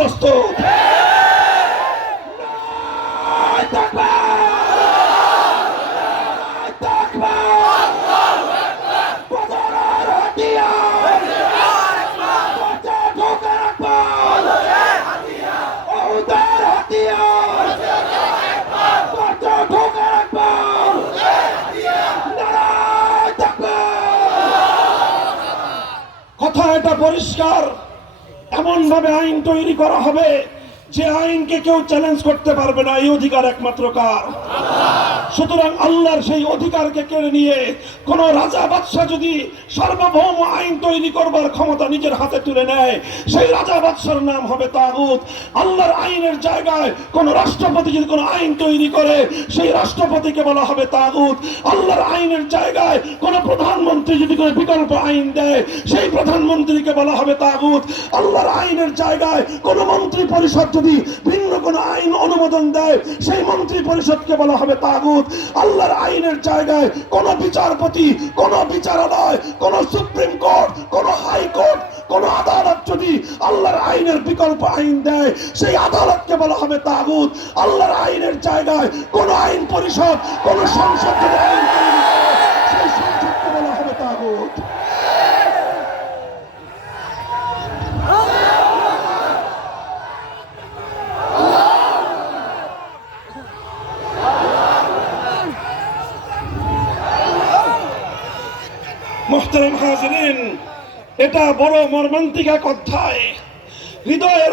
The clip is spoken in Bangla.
প্রস্তুত? কথা এটা পরিষ্কার, এমন ভাবে আইন তৈরি করা হবে যে আইনকে কেউ চ্যালেঞ্জ করতে পারবে না। এই অধিকার একমাত্র কার? সুতরাং আল্লাহর সেই অধিকারকে কেড়ে নিয়ে কোন রাজা বাদশাহ যদি সার্বভৌম আইন তৈরি করবার ক্ষমতা নিজের হাতে তুলে নেয়, সেই রাজা বাদশার নাম হবে তাগুত। আল্লাহর আইনের জায়গায় কোন রাষ্ট্রপতি যদি কোন আইন তৈরি করে, সেই রাষ্ট্রপতিকে বলা হবে তাগুত। আল্লাহর আইনের জায়গায় কোন প্রধানমন্ত্রী যদি কোন বিকল্প আইন দেয়, সেই প্রধানমন্ত্রীকে বলা হবে তাগুত। আল্লাহর আইনের জায়গায় কোন মন্ত্রী পরিষদ যদি ভিন্ন কোন আইন অনুমোদন দেয়, সেই মন্ত্রী পরিষদকে বলা হবে তাগুত। আল্লাহর আইনের জায়গায় কোন বিচারপতি, কোন বিচারালয়, কোন সুপ্রিম কোর্ট, কোন হাইকোর্ট, কোন আদালত যদি আল্লাহর আইনের বিকল্প আইন দেয়, সেই আদালতকে বলা হবে তাগুত। আল্লাহর আইনের জায়গায় কোন আইন পরিষদ, কোন সংসদ যদি আইন তৈরি করে, সেই সংসদকে বলা হবে তাগুত। মুহতারাম হাজিরিন, এটা বড় মর্মান্তিক এক অধ্যায়। হৃদয়ের